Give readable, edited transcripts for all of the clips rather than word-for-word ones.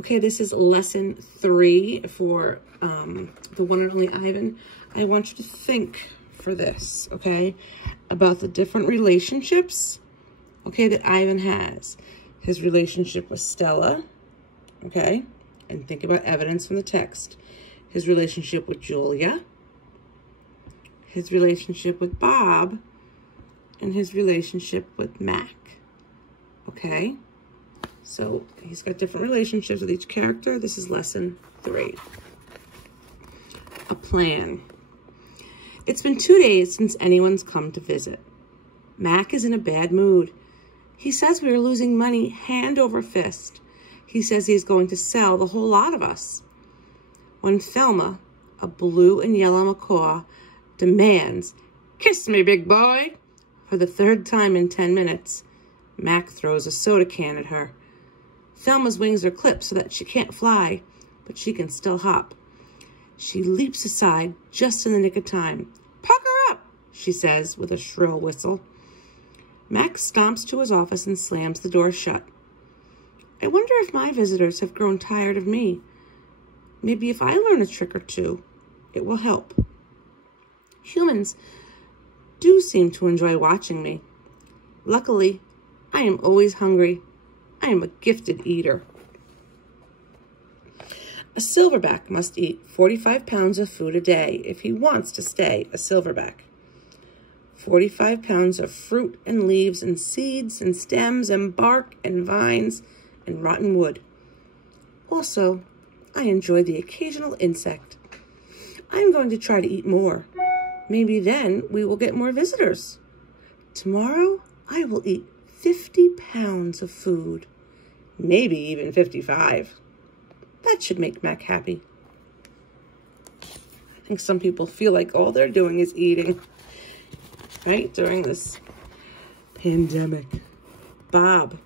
Okay, this is lesson 3 for the one and only Ivan. I want you to think for this, okay, about the different relationships, okay, that Ivan has. His relationship with Stella, okay, and think about evidence from the text. His relationship with Julia, his relationship with Bob, and his relationship with Mac, okay? So he's got different relationships with each character. This is lesson 3. A plan. It's been 2 days since anyone's come to visit. Mac is in a bad mood. He says we are losing money hand over fist. He says he's going to sell the whole lot of us. When Thelma, a blue and yellow macaw, demands, "Kiss me, big boy," for the 3rd time in 10 minutes, Mac throws a soda can at her. Thelma's wings are clipped so that she can't fly, but she can still hop. She leaps aside just in the nick of time. "Pucker up," she says with a shrill whistle. Mac stomps to his office and slams the door shut. I wonder if my visitors have grown tired of me. Maybe if I learn a trick or two, it will help. Humans do seem to enjoy watching me. Luckily, I am always hungry. I am a gifted eater. A silverback must eat 45 pounds of food a day if he wants to stay a silverback. 45 pounds of fruit and leaves and seeds and stems and bark and vines and rotten wood. Also, I enjoy the occasional insect. I'm going to try to eat more. Maybe then we will get more visitors. Tomorrow, I will eat 50 pounds of food. Maybe even 55. That should make Mac happy. I think some people feel like all they're doing is eating, right, during this pandemic. Bob.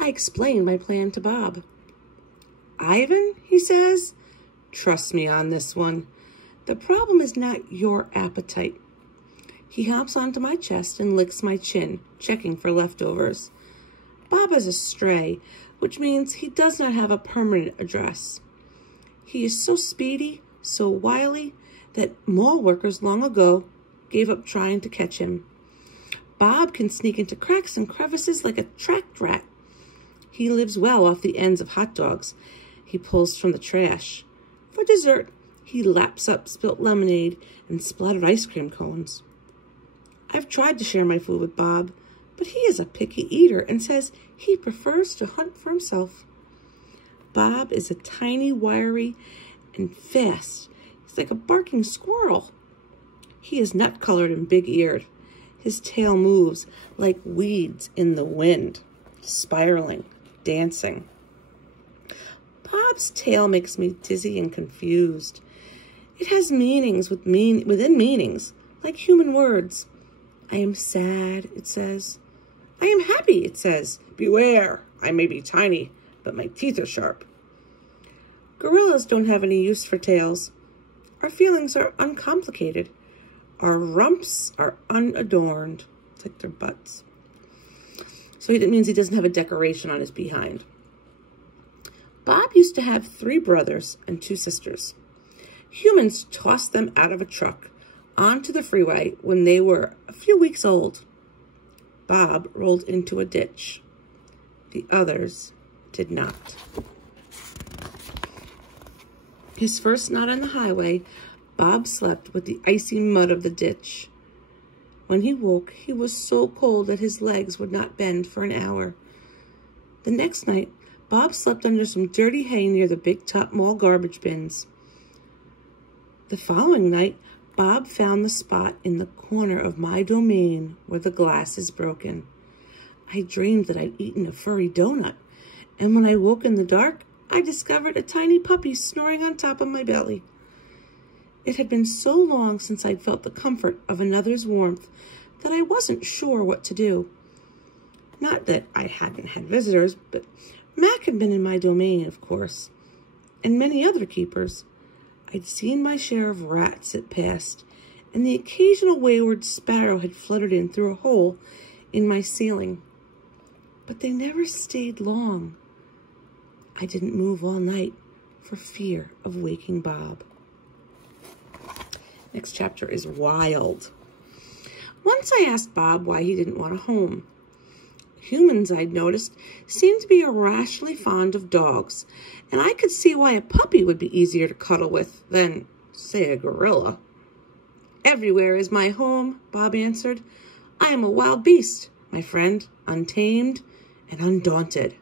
I explained my plan to Bob. Ivan, he says, trust me on this one. The problem is not your appetite. He hops onto my chest and licks my chin, checking for leftovers. Bob is a stray, which means he does not have a permanent address. He is so speedy, so wily, that mall workers long ago gave up trying to catch him. Bob can sneak into cracks and crevices like a tracked rat. He lives well off the ends of hot dogs he pulls from the trash. For dessert, he laps up spilt lemonade and splattered ice cream cones. I've tried to share my food with Bob, but he is a picky eater and says he prefers to hunt for himself. Bob is a tiny, wiry, and fast. He's like a barking squirrel. He is nut-colored and big-eared. His tail moves like weeds in the wind, spiraling, dancing. Bob's tail makes me dizzy and confused. It has meanings within meanings, like human words. I am sad, it says. I am happy, it says. Beware, I may be tiny, but my teeth are sharp. Gorillas don't have any use for tails. Our feelings are uncomplicated. Our rumps are unadorned. It's like their butts. So it means he doesn't have a decoration on his behind. Bob used to have 3 brothers and 2 sisters. Humans tossed them out of a truck onto the freeway when they were a few weeks old. Bob rolled into a ditch. The others did not. His first night on the highway, Bob slept with the icy mud of the ditch. When he woke, he was so cold that his legs would not bend for an hour. The next night, Bob slept under some dirty hay near the big top mall garbage bins. The following night, Bob found the spot in the corner of my domain where the glass is broken. I dreamed that I'd eaten a furry donut, and when I woke in the dark, I discovered a tiny puppy snoring on top of my belly. It had been so long since I'd felt the comfort of another's warmth that I wasn't sure what to do. Not that I hadn't had visitors, but Mac had been in my domain, of course, and many other keepers. I'd seen my share of rats that passed, and the occasional wayward sparrow had fluttered in through a hole in my ceiling. But they never stayed long. I didn't move all night for fear of waking Bob. Next chapter is wild. Once I asked Bob why he didn't want a home. Humans, I'd noticed, seemed to be irrationally fond of dogs, and I could see why a puppy would be easier to cuddle with than, say, a gorilla. Everywhere is my home, Bob answered. I am a wild beast, my friend, untamed and undaunted.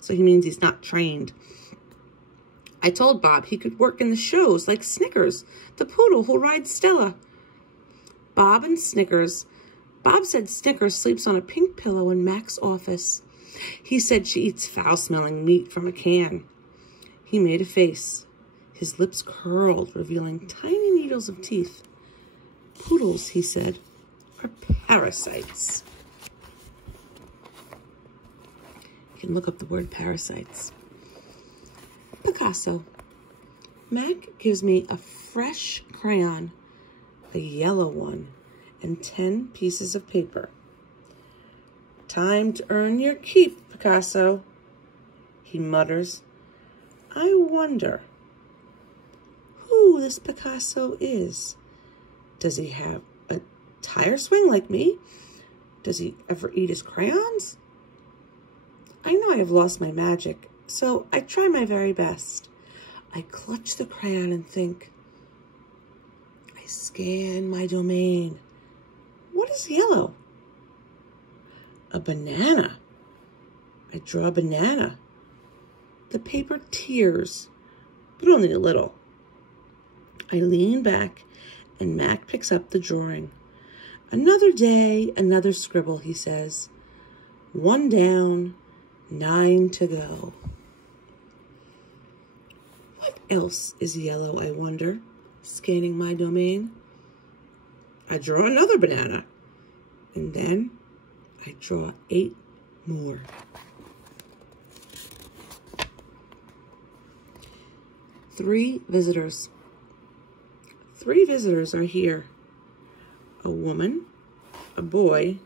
So he means he's not trained. I told Bob he could work in the shows like Snickers, the poodle who rides Stella. Bob and Snickers. Bob said Snickers sleeps on a pink pillow in Mac's office. He said she eats foul-smelling meat from a can. He made a face. His lips curled, revealing tiny needles of teeth. Poodles, he said, are parasites. You can look up the word parasites. Picasso. Mac gives me a fresh crayon, a yellow one, and 10 pieces of paper. Time to earn your keep, Picasso, he mutters. I wonder who this Picasso is. Does he have a tire swing like me? Does he ever eat his crayons? I know I have lost my magic, so I try my very best. I clutch the crayon and think. I scan my domain. What is yellow? A banana. I draw a banana. The paper tears, but only a little. I lean back, and Mac picks up the drawing. Another day, another scribble, he says. 1 down, 9 to go. What else is yellow, I wonder, scanning my domain? I draw another banana, and then I draw 8 more. Three visitors. 3 visitors are here. A woman, a boy,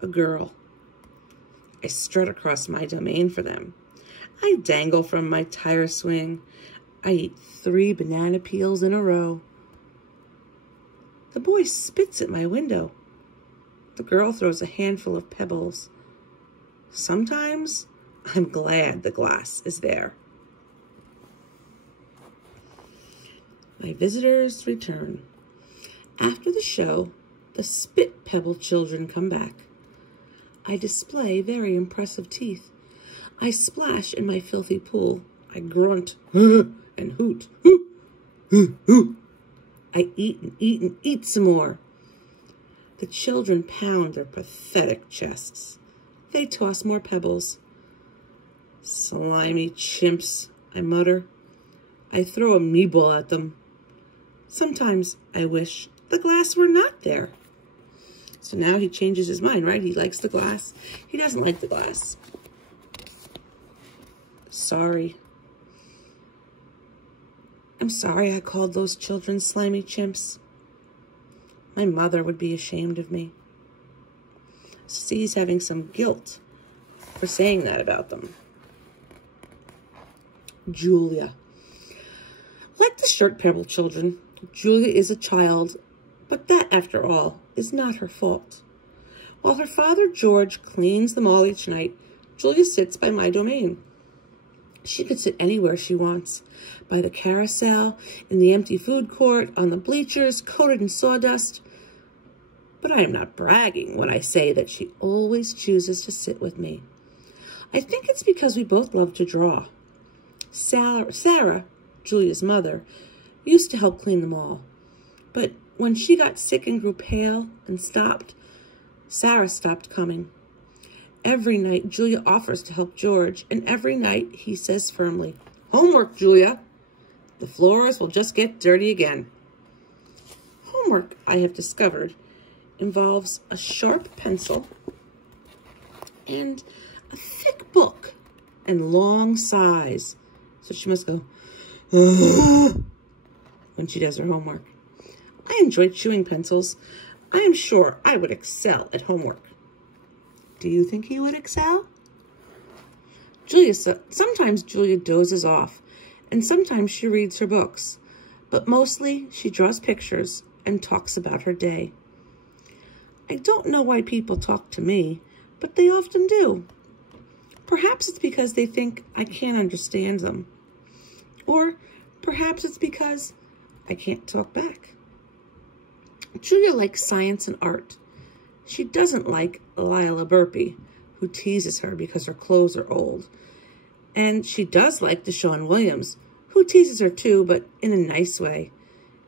a girl. I strut across my domain for them. I dangle from my tire swing. I eat 3 banana peels in a row. The boy spits at my window. The girl throws a handful of pebbles. Sometimes I'm glad the glass is there. My visitors return. After the show, the spit pebble children come back. I display very impressive teeth. I splash in my filthy pool. I grunt and hoot. I eat and eat and eat some more. The children pound their pathetic chests. They toss more pebbles. Slimy chimps, I mutter. I throw a meatball at them. Sometimes I wish the glass were not there. So now he changes his mind, right? He likes the glass. He doesn't like the glass. Sorry. I'm sorry I called those children slimy chimps. My mother would be ashamed of me. See, he's having some guilt for saying that about them. Julia. Like the shirt pebble children, Julia is a child, but that, after all, is not her fault. While her father, George, cleans them all each night, Julia sits by my domain. She could sit anywhere she wants, by the carousel, in the empty food court, on the bleachers, coated in sawdust. But I am not bragging when I say that she always chooses to sit with me. I think it's because we both love to draw. Sarah, Julia's mother, used to help clean them all. But when she got sick and grew pale and stopped, Sarah stopped coming. Every night, Julia offers to help George, and every night he says firmly, "Homework, Julia. The floors will just get dirty again." Homework, I have discovered, involves a sharp pencil and a thick book and long sighs. So she must go, when she does her homework. I enjoy chewing pencils. I am sure I would excel at homework. Do you think he would excel? Sometimes Julia dozes off, and sometimes she reads her books, but mostly she draws pictures and talks about her day. I don't know why people talk to me, but they often do. Perhaps it's because they think I can't understand them. Or perhaps it's because I can't talk back. Julia likes science and art. She doesn't like Lila Burpee, who teases her because her clothes are old. And she does like Deshaun Williams, who teases her too, but in a nice way.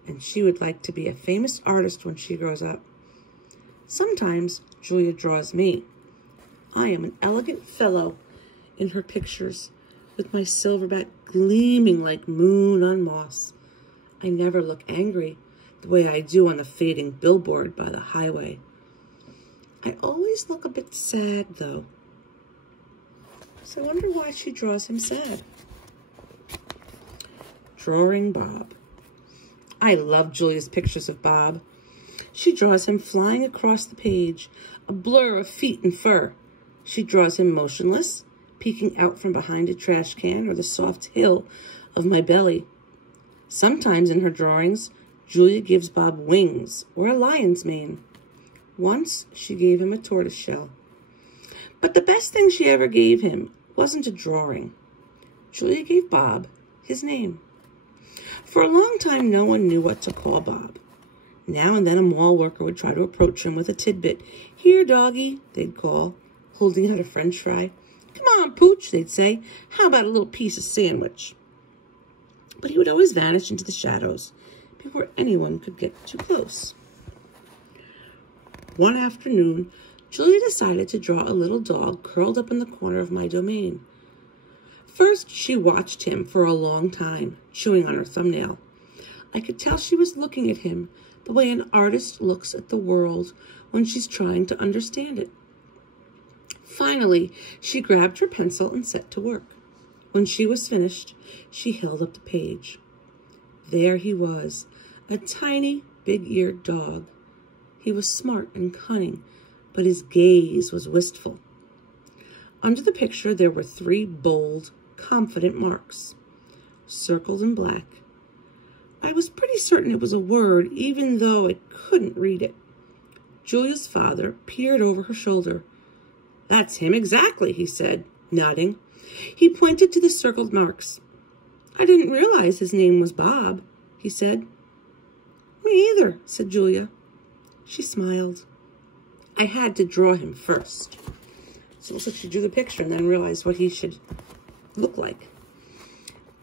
And she would like to be a famous artist when she grows up. Sometimes Julia draws me. I am an elegant fellow in her pictures, with my silverback gleaming like moon on moss. I never look angry the way I do on the fading billboard by the highway. I always look a bit sad, though. So I wonder why she draws him sad. Drawing Bob. I love Julia's pictures of Bob. She draws him flying across the page, a blur of feet and fur. She draws him motionless, peeking out from behind a trash can or the soft hill of my belly. Sometimes in her drawings, Julia gives Bob wings or a lion's mane. Once she gave him a tortoise shell. But the best thing she ever gave him wasn't a drawing. Julia gave Bob his name. For a long time, no one knew what to call Bob. Now and then a mall worker would try to approach him with a tidbit. "Here, doggy," they'd call, holding out a French fry. "Come on, Pooch," they'd say. "How about a little piece of sandwich?" But he would always vanish into the shadows before anyone could get too close. One afternoon, Julia decided to draw a little dog curled up in the corner of my domain. First, she watched him for a long time, chewing on her thumbnail. I could tell she was looking at him the way an artist looks at the world when she's trying to understand it. Finally, she grabbed her pencil and set to work. When she was finished, she held up the page. There he was, a tiny, big-eared dog. He was smart and cunning, but his gaze was wistful. Under the picture, there were 3 bold, confident marks, circled in black. I was pretty certain it was a word, even though I couldn't read it. Julia's father peered over her shoulder. "That's him exactly," he said, nodding. He pointed to the circled marks. "I didn't realize his name was Bob," he said. "Me either," said Julia. She smiled. I had to draw him first. So it looks like she drew the picture and then realized what he should look like.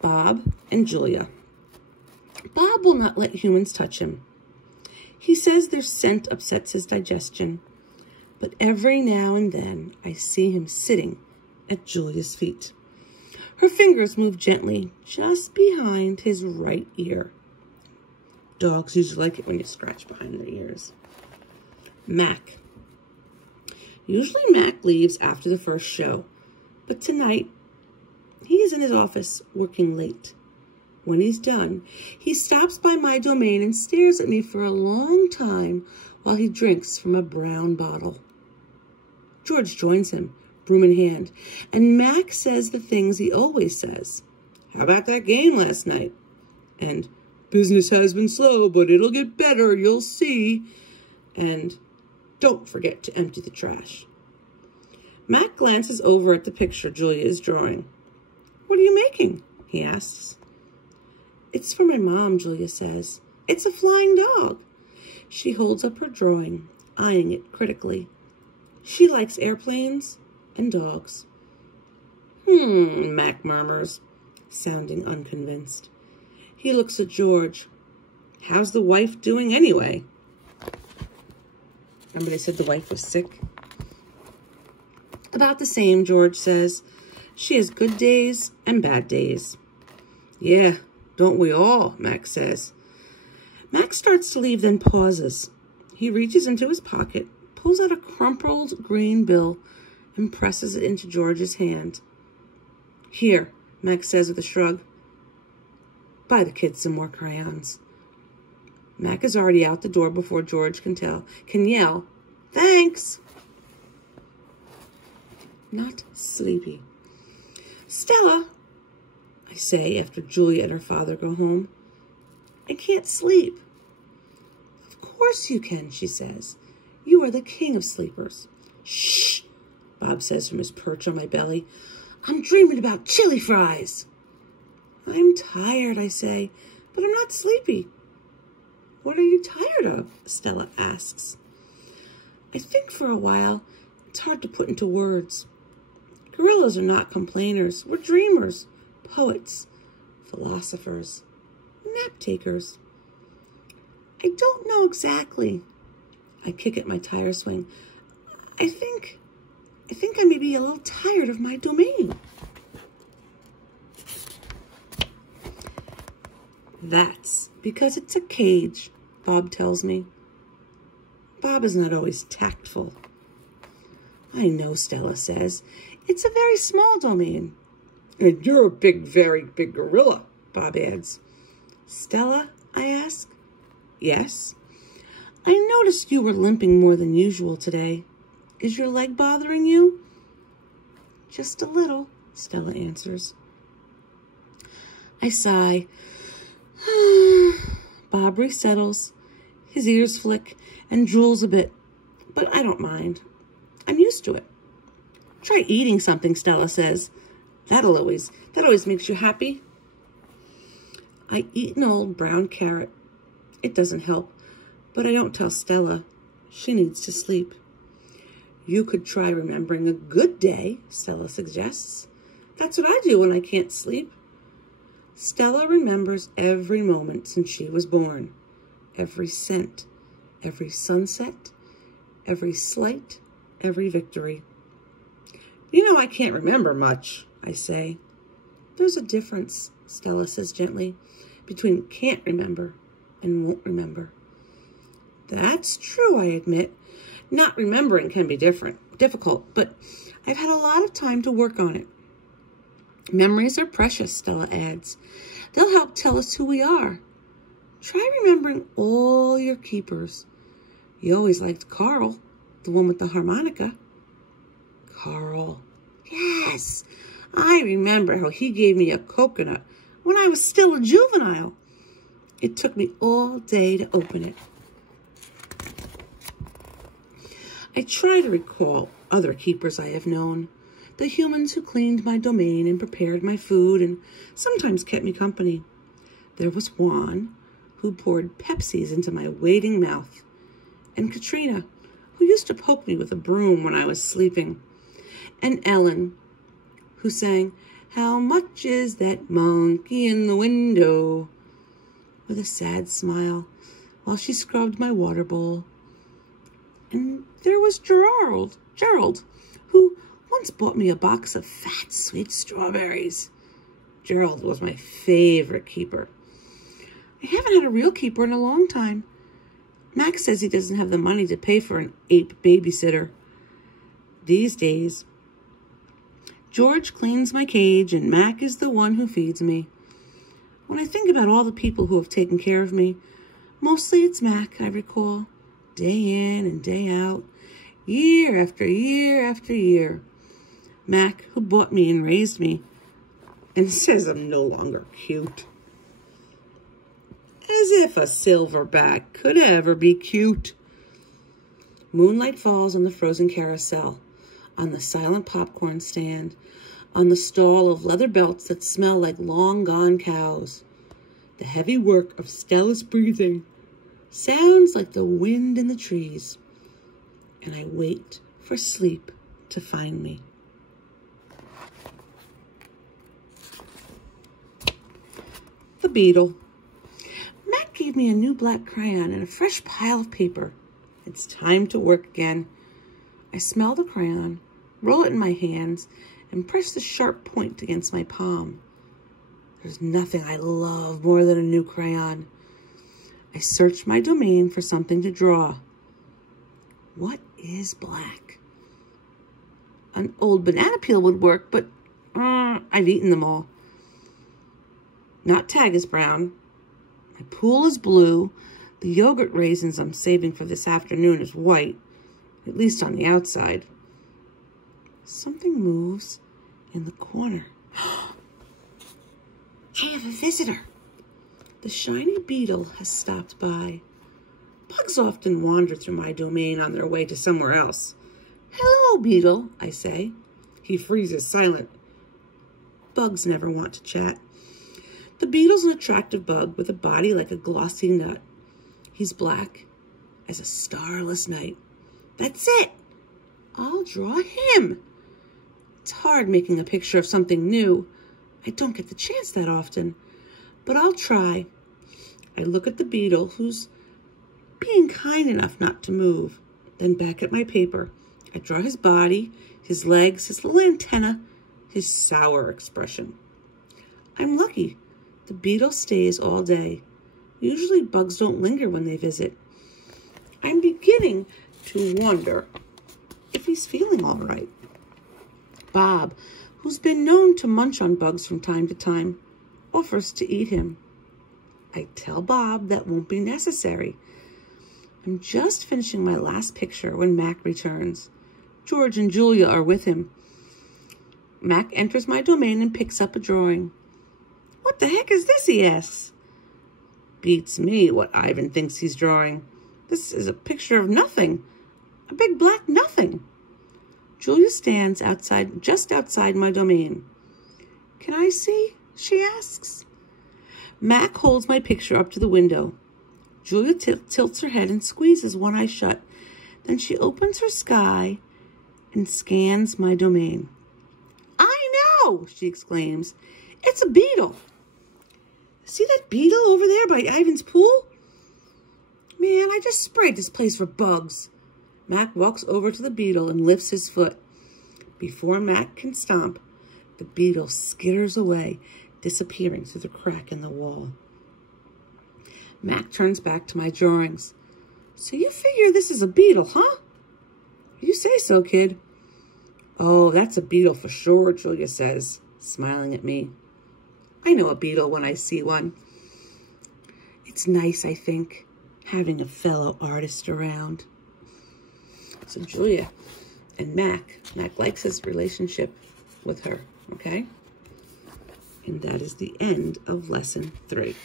Bob and Julia. Bob will not let humans touch him. He says their scent upsets his digestion. But every now and then I see him sitting at Julia's feet. Her fingers move gently just behind his right ear. Dogs usually like it when you scratch behind their ears. Mac. Usually Mac leaves after the first show, but tonight he is in his office working late. When he's done, he stops by my domain and stares at me for a long time while he drinks from a brown bottle. George joins him, broom in hand, and Mac says the things he always says. "How about that game last night?" And "Business has been slow, but it'll get better, you'll see." And "Don't forget to empty the trash." Mac glances over at the picture Julia is drawing. "What are you making?" he asks. "It's for my mom," Julia says. "It's a flying dog." She holds up her drawing, eyeing it critically. She likes airplanes and dogs. Mac murmurs, sounding unconvinced. He looks at George. "How's the wife doing anyway?" Remember they said the wife was sick? "About the same," George says. "She has good days and bad days." "Yeah, don't we all?" Mac says. Mac starts to leave, then pauses. He reaches into his pocket, pulls out a crumpled green bill, and presses it into George's hand. "Here," Mac says with a shrug. "Buy the kids some more crayons." Mac is already out the door before George can yell, "Thanks!" Not sleepy. Stella, I say after Julia and her father go home, I can't sleep. Of course you can, she says. You are the king of sleepers. Shh, Bob says from his perch on my belly. I'm dreaming about chili fries. I'm tired, I say, but I'm not sleepy. What are you tired of? Stella asks. I think for a while. It's hard to put into words. Gorillas are not complainers. We're dreamers, poets, philosophers, nap takers. I don't know exactly. I kick at my tire swing. I think I may be a little tired of my domain. That's because it's a cage, Bob tells me. Bob is not always tactful. I know, Stella says. It's a very small domain. And you're a very big gorilla, Bob adds. Stella, I ask. Yes. I noticed you were limping more than usual today. Is your leg bothering you? Just a little, Stella answers. I sigh. Bob resettles. His ears flick and drools a bit, but I don't mind. I'm used to it. Try eating something, Stella says. That always makes you happy. I eat an old brown carrot. It doesn't help, but I don't tell Stella. She needs to sleep. You could try remembering a good day, Stella suggests. That's what I do when I can't sleep. Stella remembers every moment since she was born. Every scent, every sunset, every slight, every victory. You know, I can't remember much, I say. There's a difference, Stella says gently, between can't remember and won't remember. That's true, I admit. Not remembering can be difficult, but I've had a lot of time to work on it. Memories are precious, Stella adds. They'll help tell us who we are. Try remembering all your keepers. You always liked Carl, the one with the harmonica. Carl. Yes, I remember how he gave me a coconut when I was still a juvenile. It took me all day to open it. I try to recall other keepers I have known, the humans who cleaned my domain and prepared my food and sometimes kept me company. There was Juan, who poured Pepsis into my waiting mouth, and Katrina, who used to poke me with a broom when I was sleeping, and Ellen, who sang, "How much is that monkey in the window?" with a sad smile while she scrubbed my water bowl. And there was Gerald, who once bought me a box of fat, sweet strawberries. Gerald was my favorite keeper. I haven't had a real keeper in a long time. Max says he doesn't have the money to pay for an ape babysitter. These days, George cleans my cage and Mac is the one who feeds me. When I think about all the people who have taken care of me, mostly it's Mac, I recall, day in and day out, year after year after year. Mac, who bought me and raised me, and says I'm no longer cute. As if a silverback could ever be cute. Moonlight falls on the frozen carousel, on the silent popcorn stand, on the stall of leather belts that smell like long-gone cows. The heavy work of Stella's breathing sounds like the wind in the trees, and I wait for sleep to find me. The Beetle. Matt gave me a new black crayon and a fresh pile of paper. It's time to work again. I smell the crayon, roll it in my hands, and press the sharp point against my palm. There's nothing I love more than a new crayon. I search my domain for something to draw. What is black? An old banana peel would work, but I've eaten them all. Not tag is brown. My pool is blue. The yogurt raisins I'm saving for this afternoon is white, at least on the outside. Something moves in the corner I have a visitor. The shiny beetle has stopped by. Bugs often wander through my domain on their way to somewhere else. Hello, beetle, I say. He freezes silent. Bugs never want to chat. The beetle's an attractive bug with a body like a glossy nut. He's black as a starless night. That's it. I'll draw him. It's hard making a picture of something new. I don't get the chance that often, but I'll try. I look at the beetle, who's being kind enough not to move. Then back at my paper, I draw his body, his legs, his little antenna, his sour expression. I'm lucky. The beetle stays all day. Usually bugs don't linger when they visit. I'm beginning to wonder if he's feeling all right. Bob, who's been known to munch on bugs from time to time, offers to eat him. I tell Bob that won't be necessary. I'm just finishing my last picture when Mac returns. George and Julia are with him. Mac enters my domain and picks up a drawing. What the heck is this, he asks. Beats me what Ivan thinks he's drawing. This is a picture of nothing. A big black nothing. Julia stands just outside my domain. Can I see? She asks. Mac holds my picture up to the window. Julia tilts her head and squeezes one eye shut. Then she opens her sky and scans my domain. I know, she exclaims. It's a beetle. See that beetle over there by Ivan's pool? Man, I just sprayed this place for bugs. Mac walks over to the beetle and lifts his foot. Before Mac can stomp, the beetle skitters away, disappearing through the crack in the wall. Mac turns back to my drawings. So you figure this is a beetle, huh? You say so, kid. Oh, that's a beetle for sure, Julia says, smiling at me. I know a beetle when I see one. It's nice, I think, having a fellow artist around. So Julia and Mac likes his relationship with her, okay? And that is the end of lesson 3.